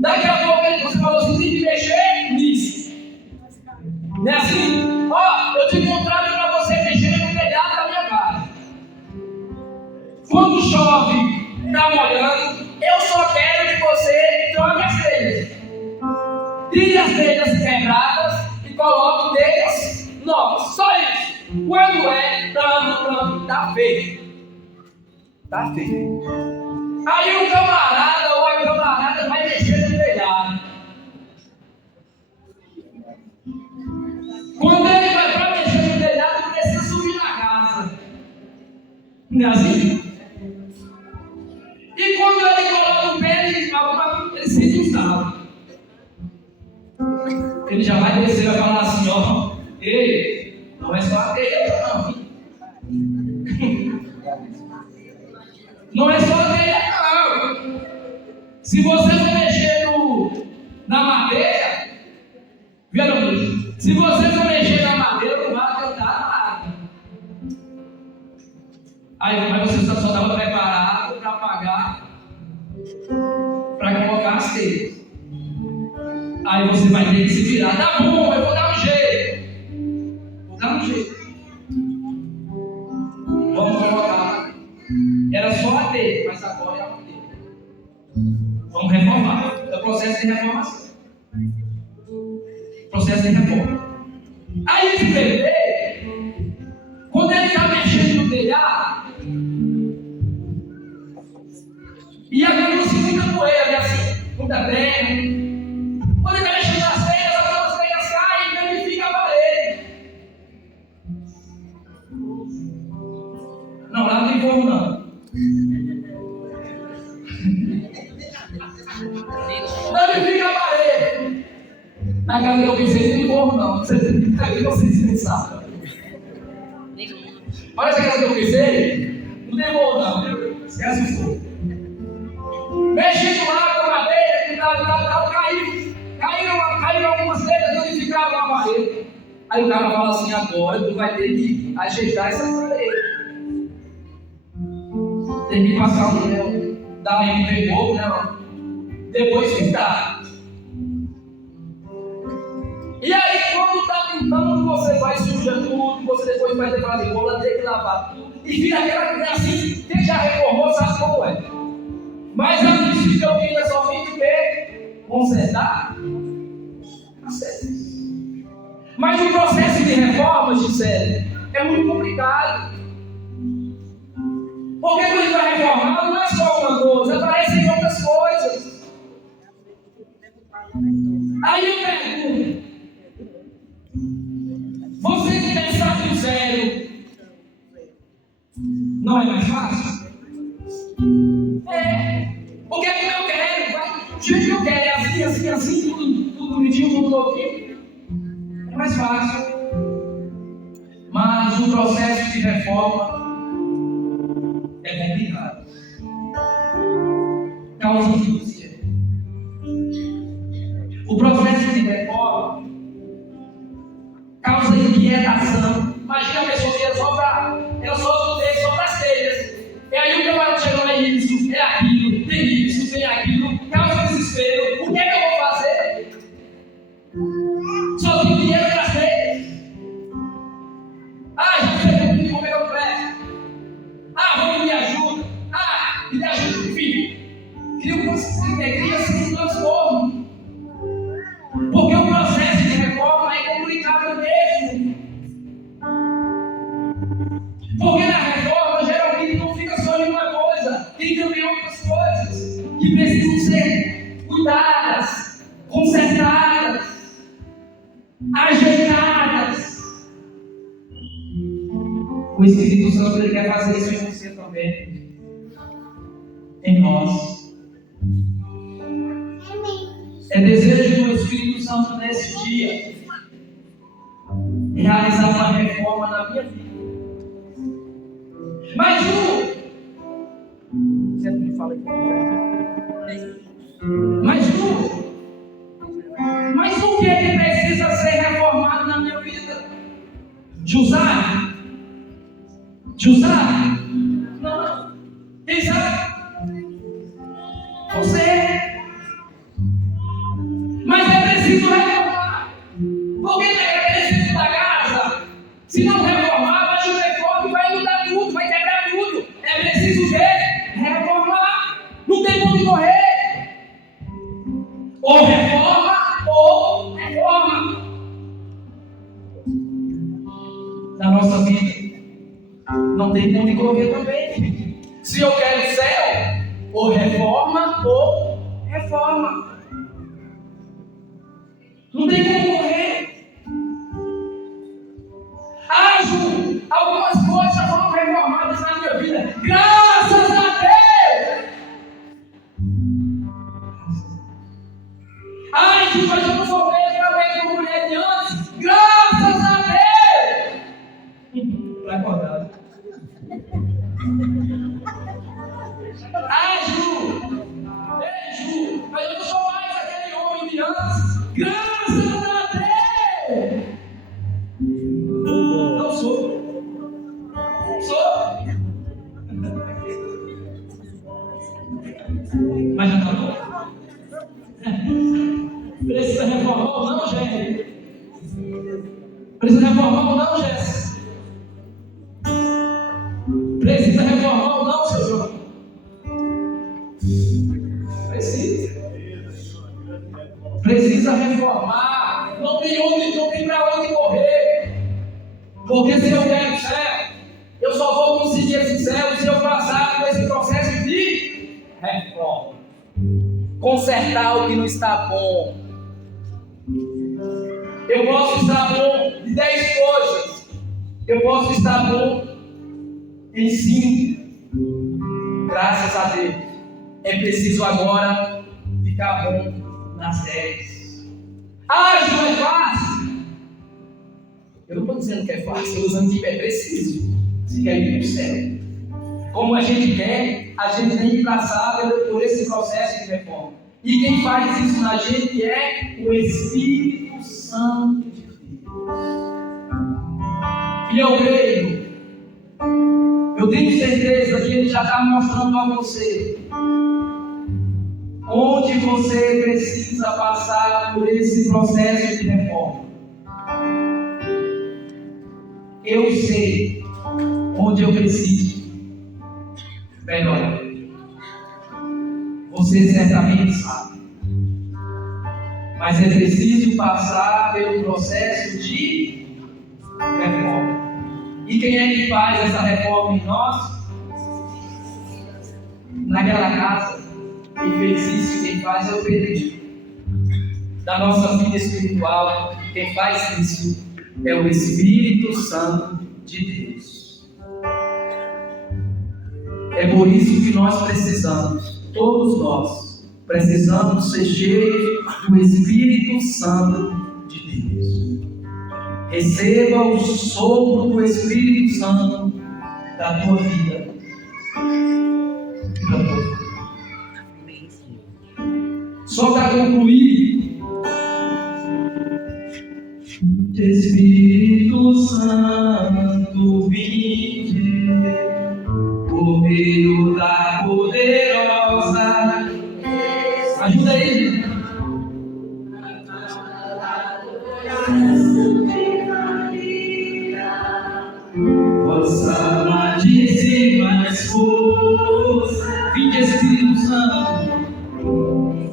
Daqui a pouco você falou assim, tem que mexer nisso. Não é assim? Ó, eu te contrato para você mexer no telhado da minha casa. Quando chove, está molhando, eu só quero que você troque as telhas. Tire as telhas quebradas e coloque telhas novas. Só isso. Quando tá feio. Tá feio. Aí o camarada ou a camarada vai mexer no telhado. Quando ele vai para mexer no telhado, ele precisa subir na casa. Não é assim? E quando ele coloca o pé, ele sente um estalo. Ele já vai descer e vai falar assim, ó. Ei, não é só a telha, não. Não é só a telha, não. Se você não mexer na madeira, Se você não mexer na madeira, não vai adiantar nada. Aí, mas você só estava preparado para pagar, para colocar as telhas. Aí você vai ter que se virar. Tá bom, eu vou dar um jeito. Vou dar um jeito. Vamos colocar. Era só a telha, mas agora é a telha. Vamos reformar. É o processo de reformação. Processo de reforma. Aí esse bebê, quando ele está mexendo no telhado, e acontece muita poeira, né? Assim, muita terra. Quando ele está mexendo nas telhas, as telhas caem e danifica a parede. Não, lá não tem forno, não. Danifica a parede. Na casa que eu pensei, não tem forno, não. Vocês não sabem. Olha essa casa que eu pensei, não tem forno, não. Esquece o fogo. Mexendo lá com a madeira, caíram algumas telhas, danificaram a parede. Aí o cara fala assim: agora tu vai ter que ajeitar essa parede. Tem que passar um mel, dar um emprego, né? Depois ficar. E aí, quando está pintando, você vai suja tudo, você depois vai ter que fazer bola, tem que lavar tudo. E vira aquela assim, quem já reformou sabe como é. Mas a princípio eu queria somente o quê? Consertar as telhas. Mas o processo de reforma, Gisele, é muito complicado. Porque quando a gente vai reformar, não é só uma coisa, aparecem outras coisas. Aí eu pergunto, você começar do zero, não é mais fácil? É. Porque é como eu quero, vai. O jeito que eu quero é assim, tudo bonitinho, tudo novinho. É mais fácil. Mas o processo de reforma é complicado. Causa angústia. O processo de reforma causa inquietação. Imagina a pessoa que era só para as telhas. E aí o camarada chegou lá e isso, é aquilo, tem isso, tem aquilo, causa desespero. O que é que eu vou fazer? Só tem dinheiro para as telhas. Ah, já sei como é que eu presto. Ah, vamos me ajuda. Ah, me ajuda, filho. Cria-se um transformo. Porque o processo de reforma é complicado mesmo. Porque na reforma geralmente não fica só em uma coisa, tem também outras coisas que precisam ser cuidadas, consertadas, ajeitadas. O Espírito Santo ele quer fazer isso em você também, em nós. É desejo do Espírito Santo nesse dia realizar uma reforma na minha vida. Mas você me fala aqui. Mas o que é que precisa ser reformado na minha vida? José? Não. Quem sabe? Você. Mas é preciso reformar. Porque é preciso da casa. Se não reformar, vai chover fogo, vai mudar tudo, vai quebrar tudo. É preciso ver, reformar. Não tem como correr. Ou reforma, ou reforma. Na nossa vida, não tem como correr também. Se eu quero o céu, ou reforma, ou reforma. Não tem como correr. Ju, algumas coisas já foram reformadas na minha vida. Graças a Deus. Ju, mas eu não sou velho para ver uma mulher de antes. Graças a Deus. Vai acordar. Ju, mas eu não sou mais aquele homem de antes. Graças a Deus. Precisa reformar ou não, Jéssica? Precisa reformar ou não, seu João? Precisa reformar. Não tem para onde correr. Porque se eu quero o céu, eu só vou conseguir esse céu se eu passar por esse processo de reforma. Consertar o que não está bom. Eu posso estar bom em 10 coisas. Eu posso estar bom em 5. Graças a Deus. É preciso agora ficar bom nas 10. Ah, isso não é fácil. Eu não estou dizendo que é fácil. Estou usando que é preciso. Se quer ir para o céu. Como a gente quer, a gente tem que passar por esse processo de reforma. E quem faz isso na gente é o Espírito Santo de Deus. E eu creio, eu tenho certeza que Ele já está mostrando a você onde você precisa passar por esse processo de reforma. Eu sei onde eu preciso melhorar. Você certamente sabe. Mas é preciso passar pelo processo de reforma. E quem é que faz essa reforma em nós? Naquela casa, quem fez isso, quem faz é o Pedro. Da nossa vida espiritual, quem faz isso é o Espírito Santo de Deus. É por isso que nós precisamos, todos nós, precisamos ser cheios do Espírito Santo de Deus. Receba o sopro do Espírito Santo da tua vida. Só para concluir, Espírito Santo, vinde por meio da poderosa. Ajuda aí, gente. Vossa amadíssima esposa, vinde Espírito Santo.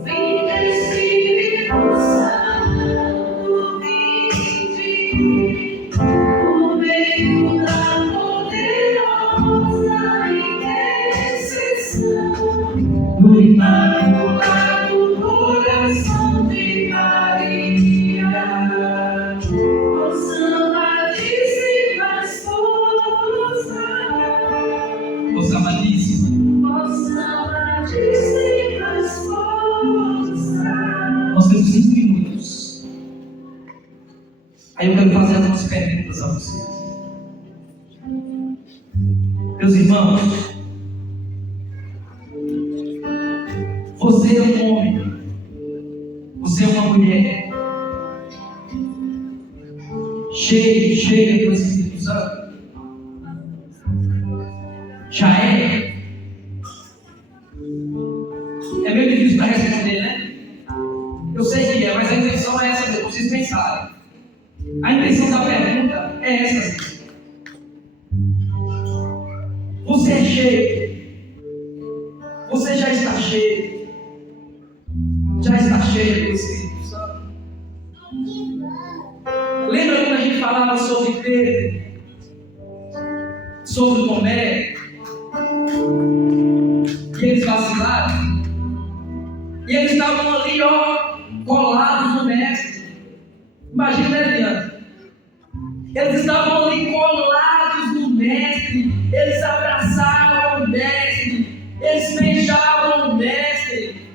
Vinde Espírito Santo, vinde por meio da poderosa intercessão Do Imaculado coração de Maria, vossa amadíssima esposa, Vossa amadíssima. vossa amadíssima esposa. Nós temos 5 minutos. Aí eu quero fazer algumas perguntas a vocês. Meus irmãos, você é um homem, você é uma mulher, cheia do Espírito Santo? Já é? É meio difícil para responder, né? Eu sei que é, mas a intenção é essa mesmo, vocês pensarem. A intenção da pergunta é essa. Você é cheio? Você já está cheio? Já está cheio do Espírito Santo? Lembra quando a gente falava sobre Pedro? Sobre Tomé? E eles vacilaram? E eles estavam ali, ó, colados no mestre. Imagina, Eliane. Eles estavam ali colados no mestre. Eles abraçavam o mestre. Eles beijavam o mestre.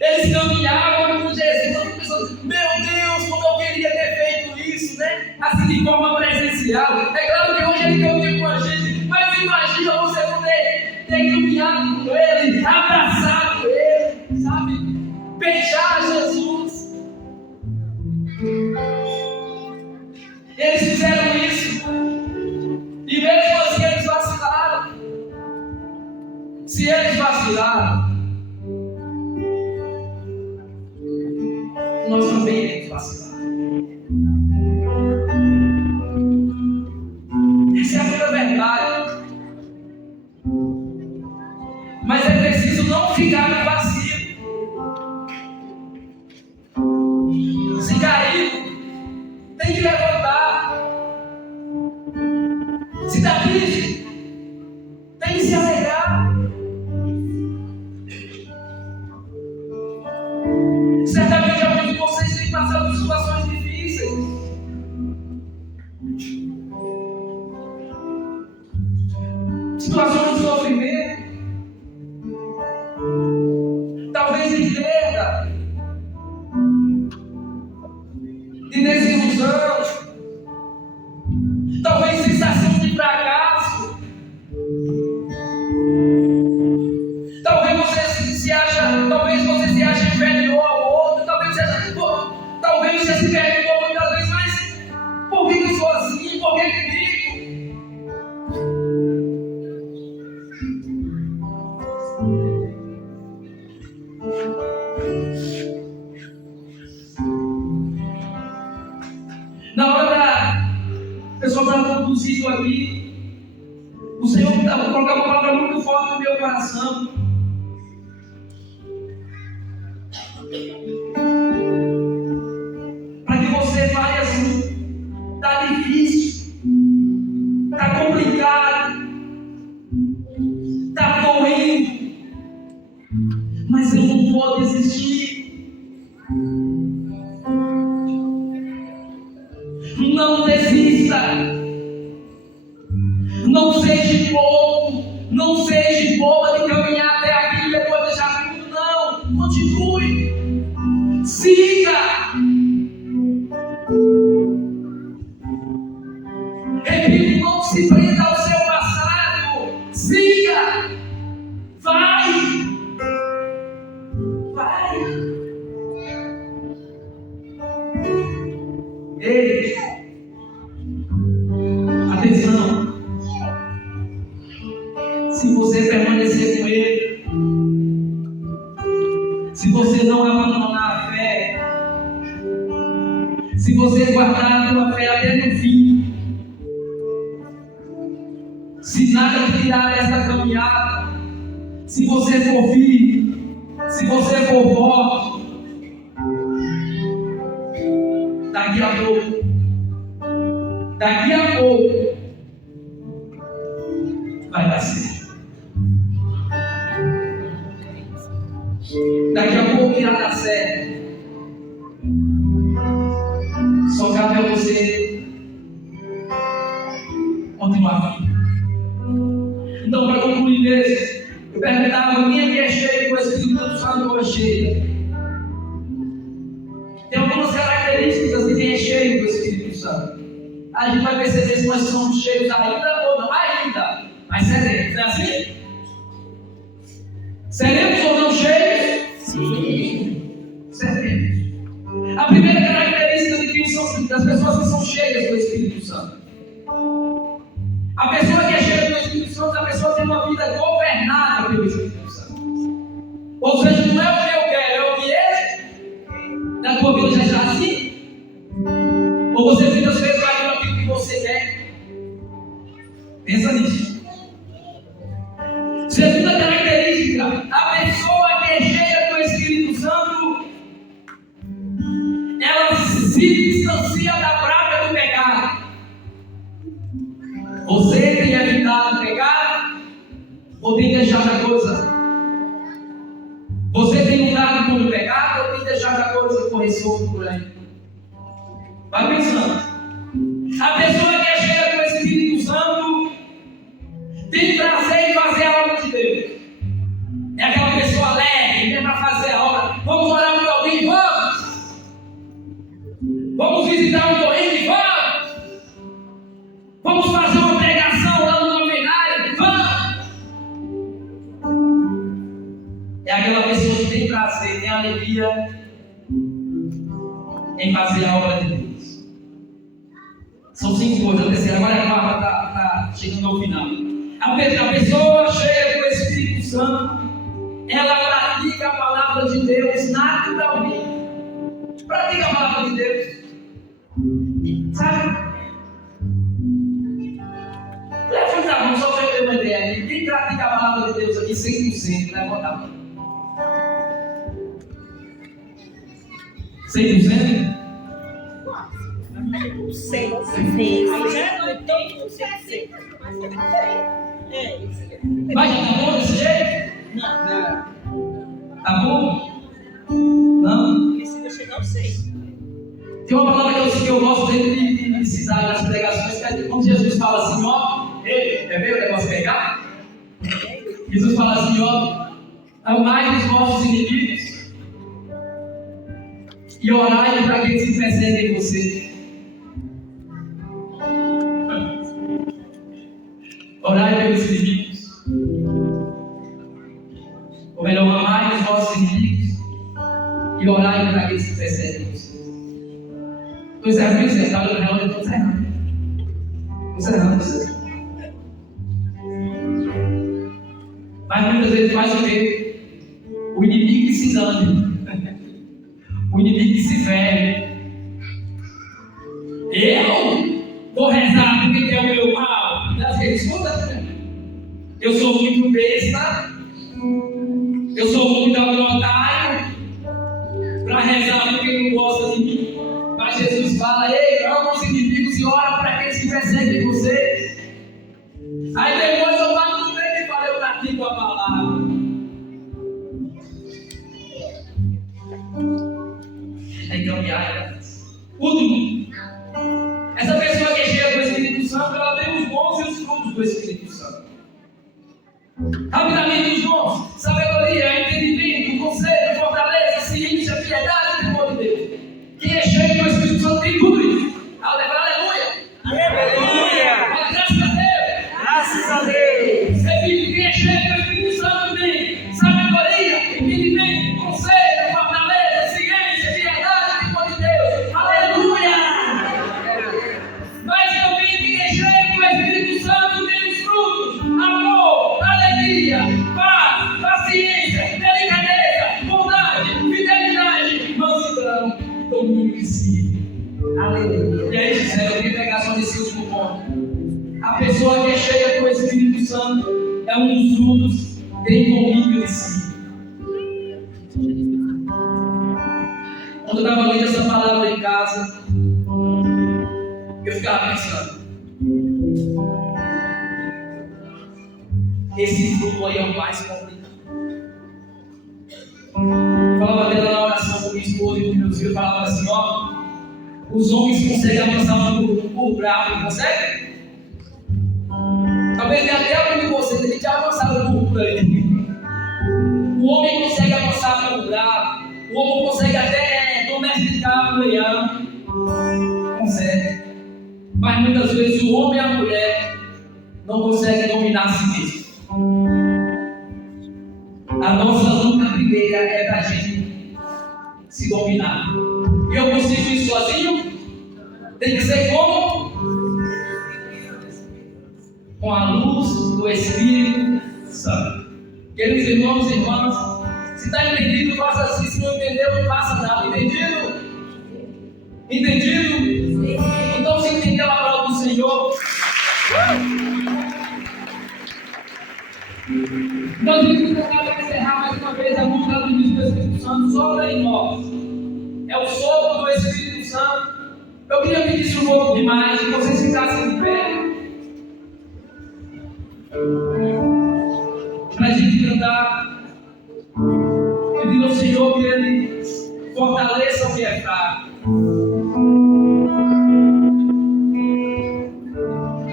Eles caminhavam com Jesus. Eu fico pensando, meu Deus, como eu queria ter feito isso, né? Assim de forma presencial. É claro que hoje ele caminha com a gente. Mas imagina você poder ter caminhado com ele, abraçado ele, sabe? Beijar Jesus. Eles fizeram isso. E mesmo assim eles vacilaram. Se eles vacilaram, nós também iremos vacilar. se levantar. Se está triste, tem que se alegrar. Certamente alguns de vocês têm passado por situações difíceis. Situações de sofrimento. Talvez de perda. De desilusão. Talvez sensação de fracasso. Talvez você se ache inferior ao outro. Talvez você se perguntou muitas vezes, mas por que eu sou assim? Por que comigo? Na hora da pessoa estava conduzindo aqui, o Senhor colocava uma palavra muito forte no meu coração. Para que você fale assim: está difícil, está complicado, está doendo, mas eu não vou desistir. Não desista. Não seja bobo. Não seja boba de caminhar até aqui e depois deixar tudo. Não. Continue. Siga. Repito, não se prenda ao seu passado. Siga. Vai. Ei, atenção. Se você permanecer com Ele, se você não abandonar a fé, se você guardar a tua fé até no fim, se nada te tirar dessa caminhada, se você for firme, se você for forte, daqui a pouco vai dar certo. Daqui a pouco irá dar certo. Só cabe a você continuar firme. Então, para concluir mesmo, eu perguntava: quem é que é cheio com o Espírito Santo ou é cheio? Tem algumas características de quem é cheio do Espírito Santo. A gente vai perceber se nós somos cheios ainda ou não. Ainda, mas seremos. Não é assim? Seremos ou não cheios? Sim. Seremos. A primeira característica das pessoas que são cheias do Espírito Santo. A pessoa que é cheia do Espírito Santo, a pessoa tem uma vida governada pelo Espírito Santo. Ou seja, não é o que eu quero, é o que ele. Na tua vida já está assim? Ou você muitas vezes vai ver aquilo que você quer? Pensa nisso. Segunda característica: a pessoa que é cheia do Espírito Santo, ela se distancia da prática do pecado. Você tem evitado o pecado ou tem deixado a coisa? Você tem lutado contra o pecado ou tem deixado a coisa correr solto por aí? Vai pensando. A pessoa que é cheia do Espírito Santo tem prazer em fazer a obra de Deus. É aquela pessoa alegre, vem para fazer a obra. Vamos orar por alguém? Vamos! Vamos visitar um doente? Vamos! Vamos fazer uma pregação lá no novenário? Vamos! É aquela pessoa que tem prazer, tem alegria em fazer a obra de Deus. São 5 coisas. A terceira, agora a quarta está chegando ao final. A pessoa cheia do Espírito Santo, ela pratica a palavra de Deus naturalmente. Pratica a palavra de Deus. Sabe? Levanta a mão só para eu ter uma ideia. Quem pratica a palavra de Deus aqui 100%? Levanta a mão. 100%? Não sei. Aí já não tem, sei. Mas já tá bom desse jeito? Não. Tá bom? Não? Precisa chegar ao 6. Tem uma palavra que eu gosto sempre de citar nas pregações, que é quando Jesus fala assim, ó, ei, quer ver o negócio pegar? Jesus fala assim, ó, amai os vossos inimigos e orai para aqueles que perseguem você. Orai pelos inimigos. Ou melhor, amai os vossos inimigos e orai para aqueles que perseguem você. Estou encerrando, está no relógio, estou encerrando. Estou encerrando. Mas muitas vezes faz o quê? O inimigo que se dane. O inimigo que se fere. Eu vou rezar porque quer o meu mal. Das redes, escuta. Eu sou muito besta. Eu sou muito otário. Para rezar porque não gosta de mim. Mas Jesus fala, ei, ama os inimigos e ora para aqueles que perseguem vocês. Aí depois eu falo tudo bem e falo, eu pratico a palavra. É caminhar. Último. Essa pessoa que é cheia do Espírito Santo, ela tem os bons e os frutos do Espírito Santo. Rapidamente os bons. Sabedoria, entendimento, conselho, fortaleza, ciência, piedade e temor de Deus. Quem é cheio do Espírito Santo tem tudo isso. Aleluia! Aleluia! Graças a Deus! Graças a Deus! Repito, quem é cheio do Espírito Santo tem sabedoria, entendimento, conselho, fortaleza, ciência, piedade e temor de Deus. Aleluia! Mas também quem é cheio do Espírito Santo tem os frutos: amor, alegria, paz, paciência, delicadeza, bondade, fidelidade, mansidão e domínio de si. Aleluia. E aí, Gisele, eu queria pegar só nesse último ponto. A pessoa que é cheia do Espírito Santo é um dos frutos, tem domínio de si. Quando eu estava lendo essa palavra em casa, eu ficava pensando, esse fruto aí é o mais complicado. Eu falava dela na oração com minha esposa e com meus filhos, eu falava assim, ó, os homens conseguem avançar por bravo, conseguem? Talvez até algum de vocês, a gente já avançaram por aí. O homem consegue avançar por bravo, o homem consegue até domesticar o leão, consegue. Mas muitas vezes o homem e a mulher não conseguem dominar a si mesmo. A nossa luta primeira é para a gente se dominar. E eu consigo isso sozinho? Tem que ser como? Com a luz do Espírito Santo. Queridos irmãos e irmãs, se está entendido, faça assim. Se não entendeu, não faça nada. Entendido? Entendido? Então, se entendeu a palavra do Senhor, nós vamos tentar para encerrar mais uma vez a vontade do Espírito Santo sopra em nós. É o sopro do Espírito Santo. Eu queria pedir isso um pouco demais, que vocês ficassem de pé. Para a gente cantar, pedindo ao Senhor que Ele fortaleça o que é fraco.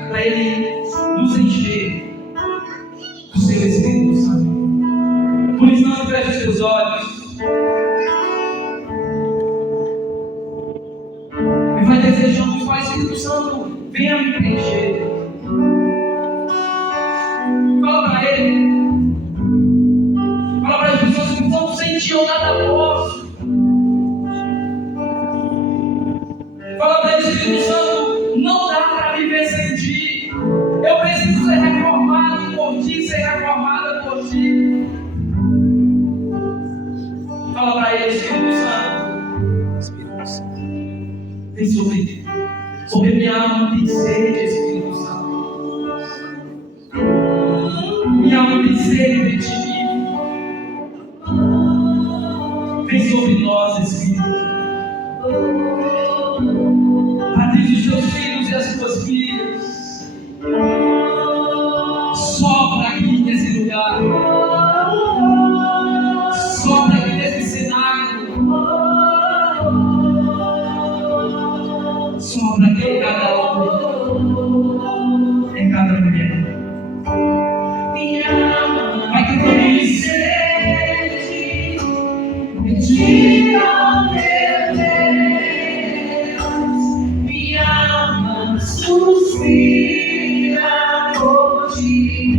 Para Ele nos encher do seu Espírito Santo. Por isso, não feche os seus olhos. E vai desejando que o Espírito Santo venha me preencher. Fala para Ele. Fala para as pessoas que não sentiam nada posso. Fala para Ele, Espírito Santo, não dá para viver sem Ti. Eu preciso ser reformado por Ti, ser reformada por Ti. Fala para Ele, Espírito Santo. Vem sobre minha alma tem sede, Espírito Santo. Minha alma tem sede de Ti. Vem sobre nós, Espírito. seus filhos.